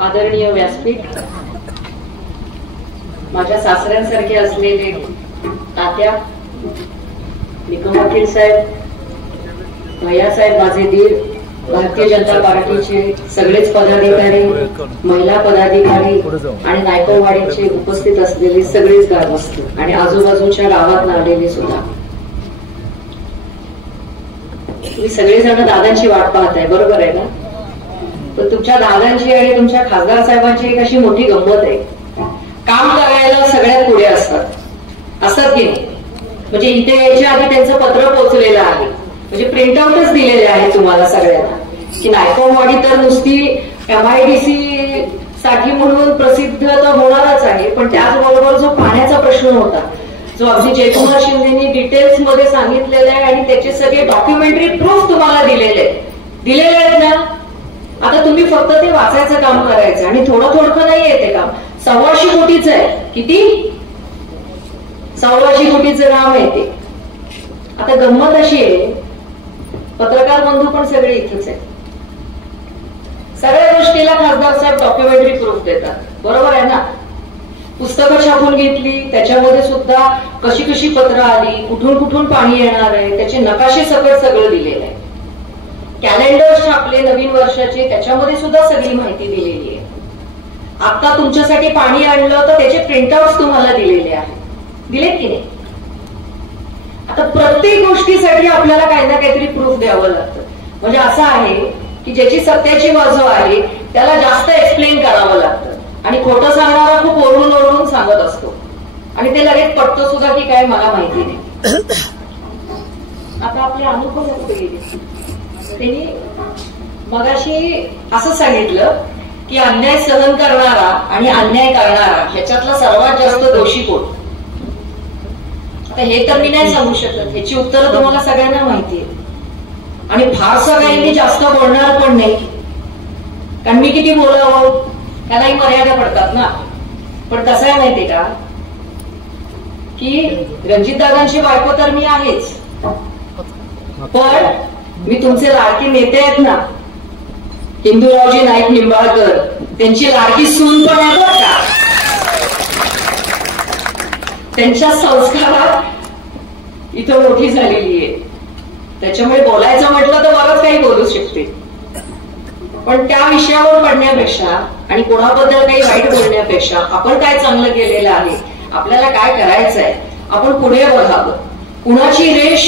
आदरणीय व्यासपीठ, माझ्या सासऱ्यांसारखे असलेले तात्या, निकम वकील साहेब, भैयासाहेब माझे दीर, भारतीय जनता पार्टीचे सगळेच पदाधिकारी, महिला पदाधिकारी आणि नायकवाडीचे उपस्थित असलेले सगळेच ग्रामस्थ आणि आजूबाजूच्या गावात आलेले सुद्धा, तुम्ही सगळेजण दादांची वाट पाहताय, बरोबर आहे ना? तर तुमच्या दादांची आणि तुमच्या खासदार साहेबांची एक अशी मोठी गंमत आहे, काम करायला सगळ्यात पुढे असतात की नाही? म्हणजे इथे यायच्या आधी त्यांचं पत्र पोहोचलेलं आहे, म्हणजे प्रिंटआउटच दिलेले आहे तुम्हाला सगळ्यांना की नायकवाडी तर नुसती MIDC साठी म्हणून प्रसिद्ध तर होणारच आहे, पण त्याचबरोबर जो पाण्याचा प्रश्न होता, जो अगदी जयकुमार शिंदेनी डिटेल्स मध्ये सांगितलेला आहे आणि त्याचे सगळे डॉक्युमेंटरी प्रूफ तुम्हाला दिलेले आहेत ना. आता तुम्ही फक्त ते वाचायचं काम करायचं आणि थोडं नाही येते काम. 125 कोटीचं आहे. किती? 125 कोटीचं काम आहे ते. आता गंमत अशी आहे, पत्रकार बंधू पण सगळे इथेच आहे, सगळ्या गोष्टीला खासदार साहेब डॉक्युमेंटरी प्रूफ देतात, बरोबर आहे ना? पुस्तकं छापून घेतली, त्याच्यामध्ये सुद्धा कशी पत्र आली, कुठून पाणी येणार आहे, त्याचे नकाशे सगळं दिलेलं आहे. कॅलेंडर छापले नवीन वर्षाचे, त्याच्यामध्ये सुद्धा सगळी माहिती दिलेली आहे. आता तुमच्यासाठी पाणी आणलं तर त्याचे प्रिंटआउट्स तुम्हाला दिलेले आहेत, दिलेत की नाही? आता प्रत्येक गोष्टीसाठी आपल्याला काही ना काहीतरी प्रूफ द्यावं लागतं. म्हणजे असं आहे की ज्याची सत्याची बाजू आहे त्याला जास्त एक्सप्लेन करावं लागतं आणि खोटं सांगणारा खूप ओरडून सांगत असतो आणि ते लगेच पटतं सुद्धा की काय मला माहिती नाही. आता आपले अनुभव कुठे गेले? त्यांनी मगाशी असं सांगितलं की अन्याय सहन करणारा आणि अन्याय करणारा ह्याच्यातला सर्वात जास्त दोषी कोण? आता हे तर मी नाही सांगू शकत, ह्याची उत्तरं तुम्हाला सगळ्यांना माहिती आहे आणि फारसं काही मी जास्त बोलणार पण नाही, कारण मी किती बोलावं त्यालाही मर्यादा पडतात ना. पण कसं आहे माहितीये का की रणजितदादांची बायको तर मी आहेच, पण मी तुमचे लाडके नेते आहेत ना, हिंदूरावजी नाईक निंबाळकर, त्यांची लाडकी सून पण आहे बरं का. त्यांच्या संस्कारात इथं मोठी झालेली आहे, त्याच्यामुळे बोलायचं म्हटलं तर बरंच काही बोलू शकते. पण त्या विषयावर पडण्यापेक्षा आणि कोणाबद्दल काही वाईट बोलण्यापेक्षा आपण काय चांगलं केलेलं आहे, आपल्याला काय करायचंय, आपण पुढे बघावं. कुणाची रेष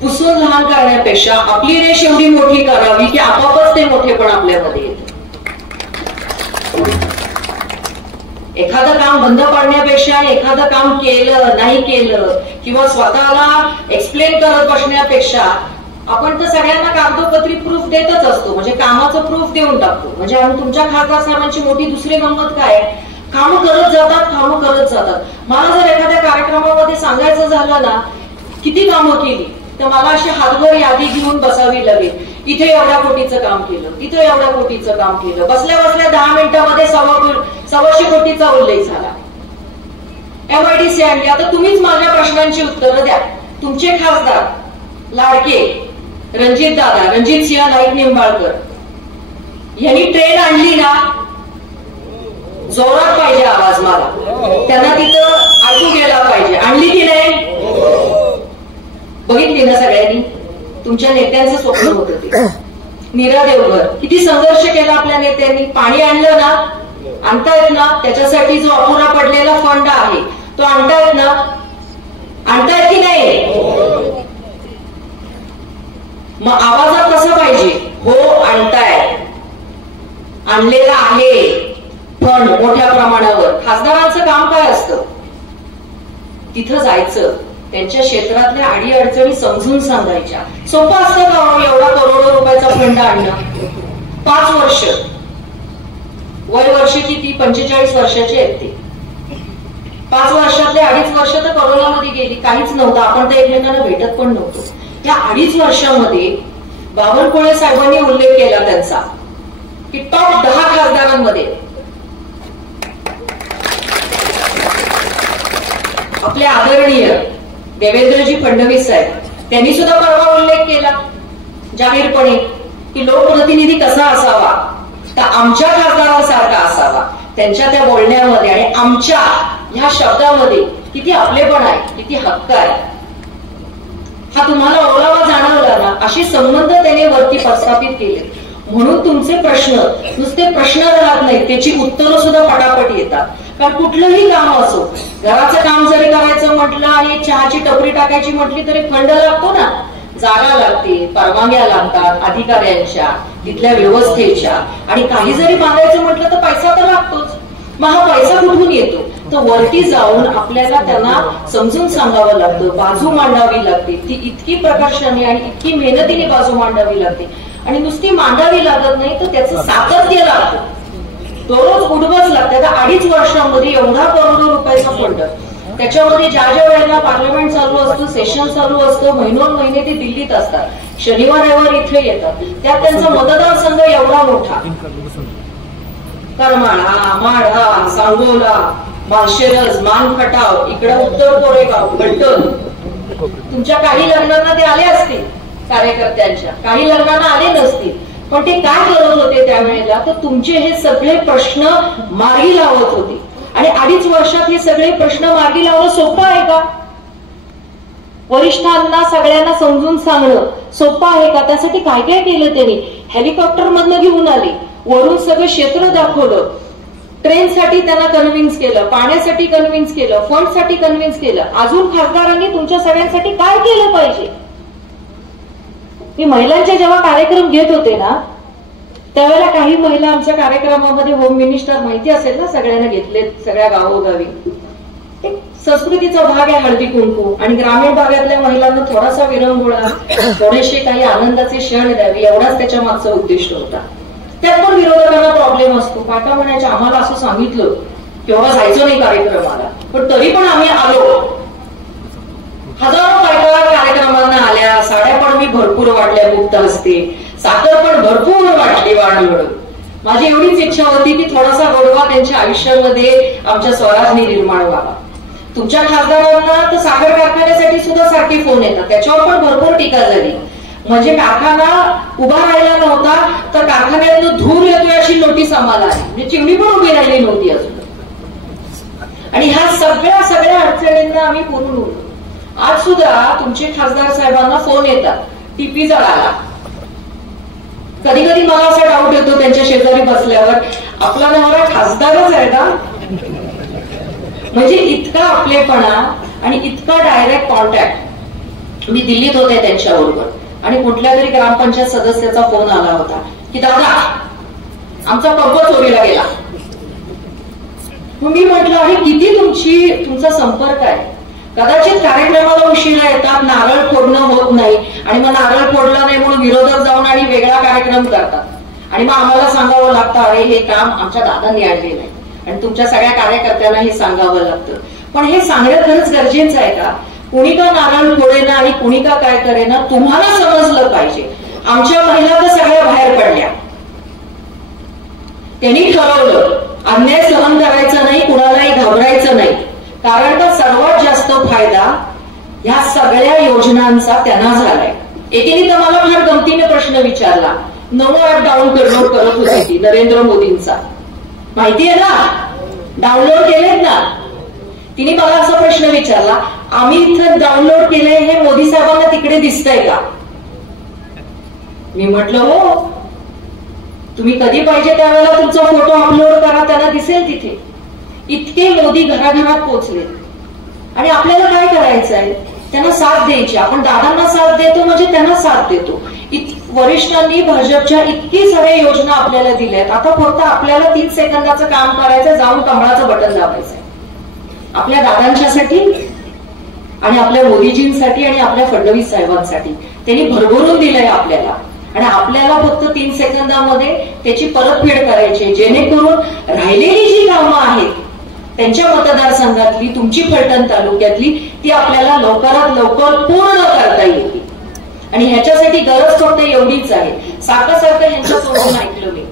पुसून लहान करण्यापेक्षा आपली रेष एवढी मोठी करावी की आपोआपच ते मोठेपण आपल्यामध्ये येतं. एखादं काम बंद पाडण्यापेक्षा एखादं काम केलं नाही केलं किंवा स्वतःला एक्सप्लेन करत बसण्यापेक्षा आपण तर सगळ्यांना कागदोपत्री प्रूफ देतच असतो, म्हणजे कामाचं प्रूफ देऊन टाकतो. म्हणजे आम्ही तुमच्या खासदार साहेबांची मोठी दुसरी गंमत काय, कामं करत जातात. मला जर एखाद्या कार्यक्रमामध्ये सांगायचं झालं ना किती कामं केली तर मला अशी हातभर यादी घेऊन बसावी लागेल. इथे एवढ्या कोटीचं काम केलं, तिथे एवढ्या कोटीचं काम केलं, बसल्या 10 मिनिटांमध्ये 125 कोटीचा उल्लेख झाला. MIDC आणली. आता तुम्हीच माझ्या प्रश्नांची उत्तरं द्या. तुमचे खासदार लाडके रणजित सिंह नाईक निंबाळकर यांनी ट्रेन आणली ना, जोरात पाहिजे आवाज मला, त्यांना तिथं ऐकू गेला पाहिजे. आणली की नाही? बघितली ना सगळ्यांनी? तुमच्या नेत्यांचं स्वप्न होतं ते. नीरा देवघर, किती संघर्ष केला आपल्या नेत्यांनी. पाणी आणलं ना, आणतायत ना, त्याच्यासाठी जो अपुरा पडलेला फंड आहे तो आणतायत ना, आणतायत की नाही? मग आवाजात कसं पाहिजे? हो आणतायत, आणलेला आहे फंड मोठ्या प्रमाणावर. खासदारांचं काम काय असतं? तिथं जायचं, त्यांच्या क्षेत्रातल्या अडीअडचणी समजून सांगायच्या. सोपं असतं का एवढा करोडो रुपयाचा फंड आणणं? 5 वर्ष, वय वर्ष किती? 45 वर्षाचे आहेत ते. 5 वर्षातले 2.5 वर्ष तर करोनामध्ये गेली, काहीच नव्हतं, आपण तर एकमेकांना भेटत पण नव्हतो. या 2.5 वर्षामध्ये बावनकुळे साहेबांनी उल्लेख केला त्यांचा की टॉप 10 खासदारांमध्ये आपले आदरणीय देवेंद्रजी फडणवीस साहेब, त्यांनी सुद्धा परवा उल्लेख केला जाहीरपणे की लोकप्रतिनिधी कसा असावा, तर आमच्या खासदारासारखा त्यांच्या त्या बोलण्यामध्ये आणि आमच्या ह्या शब्दामध्ये किती आपलेपण आहे, किती हक्क आहे, हा तुम्हाला ओळावा जाणवला ना. असे संबंध त्याने वरती प्रस्थापित केले. म्हणून तुमचे प्रश्न नुसते प्रश्न राहत नाहीत, त्याची उत्तरं सुद्धा पटापट येतात. कारण कुठलंही काम असो, घराचं काम जरी करायचं म्हटलं आणि चहाची टपरी टाकायची म्हटली तरी फंड लागतो ना, जागा लागते, परवानग्या लागतात अधिकाऱ्यांच्या, तिथल्या व्यवस्थेच्या, आणि काही जरी बांधायचं म्हटलं तर पैसा तर लागतोच. मग हा पैसा कुठून येतो? तर वरती जाऊन आपल्याला त्यांना समजून सांगावं लागतं, बाजू मांडावी लागते. ती इतकी प्रकर्षाने आणि इतकी मेहनतीने बाजू मांडावी लागते. आणि नुसती मांडावी लागत नाही तर त्याचं सातत्य लागतं, दररोज उडवच लागतं. आता 2.5 वर्षांमध्ये एवढा करोडो रुपयाचा फंड, त्याच्यामध्ये ज्या ज्या वेळेला पार्लमेंट चालू असतं, सेशन चालू असतं, महिने ते दिल्लीत असतात, शनिवार रविवार इथे येतात. त्यात त्यांचा मतदारसंघ एवढा मोठा, करमाळा, माढा, सांगोला, माळशिरस, मानखटाव, इकडे उत्तर कोरेगाव, फलटण. तुमच्या काही लग्नांना ते आले असतील कार्यकर्त्यांच्या, काही लग्नांना आले नसतील, पण ते काय करत होते त्यावेळेला, तर तुमचे हे सगळे प्रश्न मार्गी लावत होते. आणि 2.5 वर्षात हे सगळे प्रश्न मार्गी लावणं सोपं आहे का? वरिष्ठांना सगळ्यांना समजून सांगणं सोपं आहे का? त्यासाठी काय काय केलं त्यांनी. हेलिकॉप्टर मधनं घेऊन आले, वरून सगळं क्षेत्र दाखवलं, ट्रेनसाठी त्यांना कन्व्हिन्स केलं, पाण्यासाठी कन्व्हिन्स केलं, फंडसाठी कन्व्हिन्स केलं. अजून खासदारांनी तुमच्या सगळ्यांसाठी काय केलं पाहिजे? मी महिलांचे जेव्हा कार्यक्रम घेत होते ना, त्यावेळेला काही महिला आमच्या कार्यक्रमामध्ये, होम मिनिस्टर माहिती असेल ना सगळ्यांना, घेतले सगळ्या गावोगावी. एक संस्कृतीचा भाग आहे हळदी कुंकू, आणि ग्रामीण भागातल्या महिलांना थोडासा विरंगुळा, थोडेसे काही आनंदाचे क्षण द्यावे, एवढाच त्याच्या मागचा उद्दिष्ट होता. त्यात पण विरोधकांना प्रॉब्लेम असतो. काका म्हणायचे आम्हाला असं सांगितलं किंवा जायचं नाही कार्यक्रमाला, पण तरी पण आम्ही आलो. हजारो बायका कार्यक्रमांना आल्या, साड्या पण मी भरपूर वाटल्या मुक्त हस्ते, साखर पण भरपूर वाटली वाढवून. माझी एवढीच इच्छा होती की थोडासा गोडवा त्यांच्या आयुष्यामध्ये आमच्या स्वराज्ञी निर्माण व्हावा. तुमच्या खासदारांना तर साखर कारखान्यासाठी सुद्धा सारखे फोन येतात, त्याच्यावर पण भरपूर टीका झाली. म्हणजे कारखाना उभा राहिला नव्हता तर कारखान्यातून धूर येतोय अशी नोटीस आम्हाला आहे. म्हणजे चिमणी पण उभी राहिली नव्हती अजून. आणि ह्या सगळ्या अडचणींना आम्ही पूर्ण होतो. आज सुद्धा तुमचे खासदार साहेबांना फोन येतात, टीपी जळाला. कधी कधी मला असा डाऊट येतो त्यांच्या शेजारी बसल्यावर, आपला नवरा खासदारच आहे का? म्हणजे इतका आपलेपणा आणि इतका डायरेक्ट कॉन्टॅक्ट. मी दिल्लीत होते त्यांच्याबरोबर, आणि कुठल्या तरी ग्रामपंचायत सदस्याचा फोन आला होता की दादा आमचा पंप चोरीला गेला. मी म्हटलं अरे किती तुमचा संपर्क आहे. कदाचित कार्यक्रमाला उशिरा येतात, नारळ फोडणं होत नाही, आणि मग नारळ फोडला नाही म्हणून विरोधक जाऊन आणि वेगळा कार्यक्रम करतात, आणि मग आम्हाला सांगावं लागतं अरे हे काम आमच्या दादांनी आणलेलं आहे, आणि तुमच्या सगळ्या कार्यकर्त्यांना हे सांगावं लागतं. पण हे सांगणं खरंच गरजेचं आहे का? कुणी का नारळ फोडेना आणि कुणी का काय करेना, तुम्हाला समजलं पाहिजे. आमच्या महिला तर सगळ्या बाहेर पडल्या. त्यांनी ठरवलं अन्याय सहन करायचा नाही, कुणालाही घाबरायचं नाही, कारण का सर्वात जास्त फायदा ह्या सगळ्या योजनांचा त्यांना झालाय. एकेने तर मला फार गमतीने प्रश्न विचारला, 9 ऍप डाऊनलोड करत होती ती नरेंद्र मोदींचा, माहितीये ना, डाउनलोड केलेत ना. तिने मला असा प्रश्न विचारला, आम्ही इथं डाउनलोड केले हे मोदी साहेबांना तिकडे दिसतंय का? मी म्हटलं हो, तुम्ही कधी पाहिजे त्यावेळेला तुमचा फोटो अपलोड करा, त्यांना दिसेल तिथे. इतके मोदी घराघरात पोहोचले. आणि आपल्याला काय करायचं आहे? त्यांना साथ द्यायची. आपण दादांना साथ देतो म्हणजे त्यांना साथ देतो. वरिष्ठांनी भाजपच्या इतकी सगळ्या योजना आपल्याला दिल्यात. आता फक्त आपल्याला 3 सेकंदाचं काम करायचं, जाऊन कमळाचं बटन दाबायचं आपल्या दादांच्यासाठी आणि आपल्या मोदीजींसाठी आणि आपल्या फडणवीस साहेबांसाठी. त्यांनी भरभरून दिलंय आपल्याला, आणि आपल्याला फक्त 3 सेकंदामध्ये त्याची परतफेड करायची, जेणेकरून राहिलेली जी कामं आहेत त्यांच्या मतदारसंघातली, तुमची फलटण तालुक्यातली, ती आपल्याला लवकरात लवकर पूर्ण करता येईल. आणि ह्याच्यासाठी गरज फक्त एवढीच आहे. सारखं यांच्या तोंडून ऐकलं मी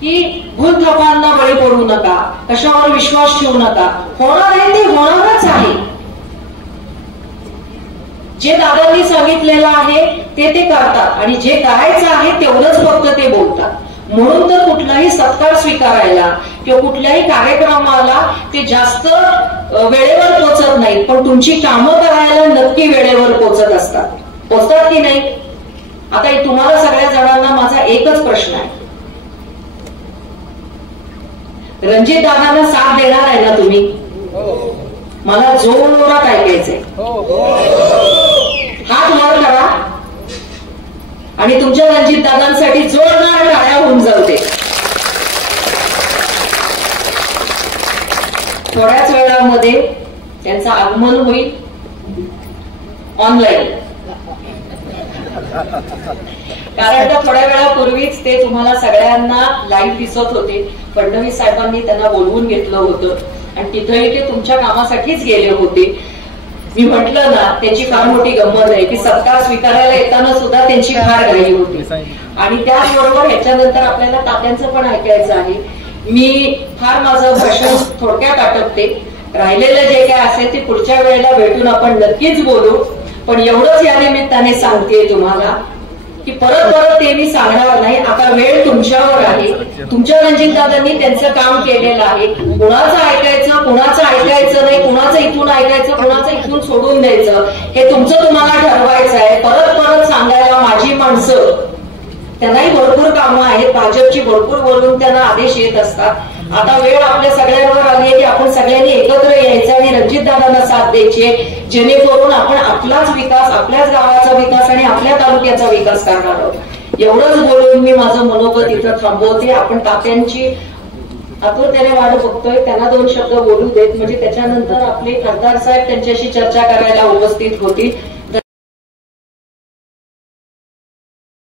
की भूलथापांना बळी पडू नका, कशावर विश्वास ठेवू नका. होणार आहे ते होणारच आहे. जे दादांनी सांगितलेलं आहे ते करतात, आणि जे करायचं आहे तेवढंच फक्त ते बोलतात. म्हणून तर कुठलाही सत्कार स्वीकारायला किंवा कुठल्याही कार्यक्रमाला ते जास्त वेळेवर पोहोचत नाहीत, पण तुमची कामं करायला नक्की वेळेवर पोहोचत असतात. पोहोचतात की नाही? आता तुम्हाला सगळ्या जणांना माझा एकच प्रश्न आहे, रणजित दादांना साथ देणार आहे ना तुम्ही? मला जोरात ऐकायचंय. हात वर करा आणि तुमच्या रणजित दादांसाठी जोरदार टाळ्या होऊन जाऊ दे. थोड्याच वेळामध्ये त्यांचं आगमन होईल ऑनलाईन. कारण का थोड्या वेळापूर्वीच ते तुम्हाला सगळ्यांना लाईव्ह दिसत होते. फडणवीस साहेबांनी त्यांना बोलवून घेतलं होतं आणि तिथंही ते तुमच्या कामासाठीच गेले होते. मी म्हटलं ना, त्यांची फार मोठी गंमत आहे की सत्कार स्वीकारायला येताना सुद्धा त्यांची फार घाई होती. आणि त्याचबरोबर ह्याच्यानंतर आपल्याला तात्यांचं पण ऐकायचं आहे. मी फार माझं भाषण थोडक्यात आटपते. राहिलेलं जे काय असेल ते पुढच्या वेळेला भेटून आपण नक्कीच बोलू. पण एवढंच या निमित्ताने सांगते तुम्हाला की परत ते मी सांगणार नाही. आता वेळ तुमच्यावर आहे. तुमच्या रणजित दादांनी त्यांचं काम केलेलं आहे. कुणाचं ऐकायचं, कुणाचं ऐकायचं नाही, कुणाचं इथून ऐकायचं, कुणाचं इथून सोडून द्यायचं, हे तुमचं तुम्हाला ठरवायचं आहे. परत सांगायला माझी माणसं, त्यांनाही भरपूर कामं आहेत. भाजपची भरपूर बोलून त्यांना आदेश येत असतात. आता वेळ आपल्या सगळ्यांवर आली आहे की आपण सगळ्यांनी एकत्र यायचं आणि रणजित दादांना साथ द्यायची, जेणेकरून आपण आपलाच विकास, आपल्याच गावाचा विकास आणि आपल्या तालुक्याचा विकास करणार आहोत. एवढंच बोलून मी माझं मनोगत इथं थांबवते. आपण तात्यांची आतुरतेने वाट बघतोय, त्यांना 2 शब्द बोलू देत, म्हणजे त्याच्यानंतर आपले खासदार साहेब त्यांच्याशी चर्चा करायला उपस्थित होतील.